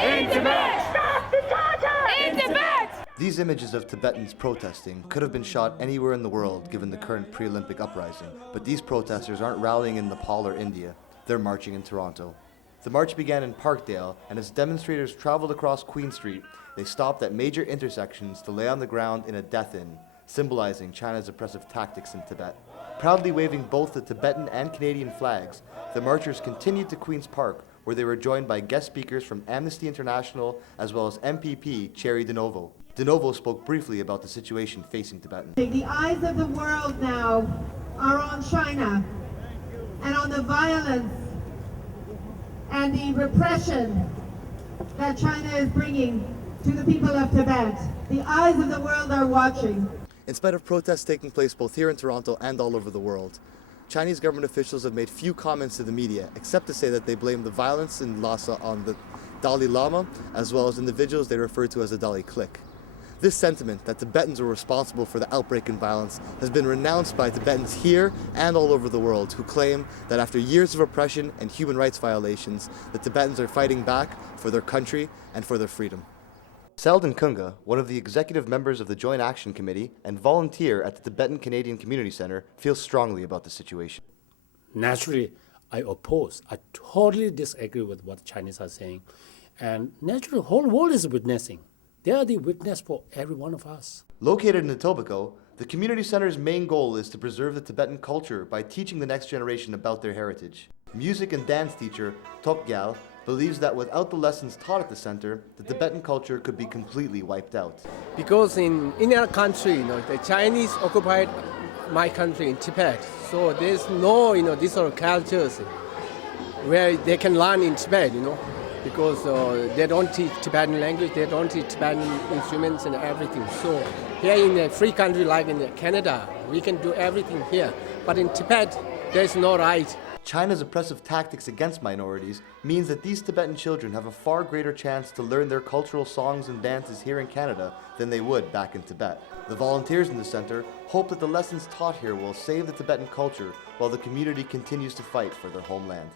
In Tibet! Stop the torture! In Tibet! These images of Tibetans protesting could have been shot anywhere in the world given the current pre-Olympic uprising, but these protesters aren't rallying in Nepal or India, they're marching in Toronto. The march began in Parkdale, and as demonstrators traveled across Queen Street, they stopped at major intersections to lay on the ground in a death-in, symbolizing China's oppressive tactics in Tibet. Proudly waving both the Tibetan and Canadian flags, the marchers continued to Queen's Park, where they were joined by guest speakers from Amnesty International as well as MPP Cherry DeNovo. DeNovo spoke briefly about the situation facing Tibetans. The eyes of the world now are on China and on the violence and the repression that China is bringing to the people of Tibet. The eyes of the world are watching. In spite of protests taking place both here in Toronto and all over the world, Chinese government officials have made few comments to the media, except to say that they blame the violence in Lhasa on the Dalai Lama, as well as individuals they refer to as the Dalai clique. This sentiment that Tibetans were responsible for the outbreak in violence has been renounced by Tibetans here and all over the world, who claim that after years of oppression and human rights violations, the Tibetans are fighting back for their country and for their freedom. Seldon Kunga, one of the executive members of the Joint Action Committee and volunteer at the Tibetan Canadian Community Centre, feels strongly about the situation. Naturally, I oppose. I totally disagree with what Chinese are saying. And naturally, the whole world is witnessing. They are the witness for every one of us. Located in Etobicoke, the community center's main goal is to preserve the Tibetan culture by teaching the next generation about their heritage. Music and dance teacher Top Gyal believes that without the lessons taught at the center, the Tibetan culture could be completely wiped out. Because in our country, the Chinese occupied my country in Tibet, so there's no, these sort of cultures where they can learn in Tibet, because they don't teach Tibetan language, they don't teach Tibetan instruments and everything. So here in a free country like in Canada, we can do everything here. But in Tibet, there's no right. China's oppressive tactics against minorities means that these Tibetan children have a far greater chance to learn their cultural songs and dances here in Canada than they would back in Tibet. The volunteers in the center hope that the lessons taught here will save the Tibetan culture while the community continues to fight for their homeland.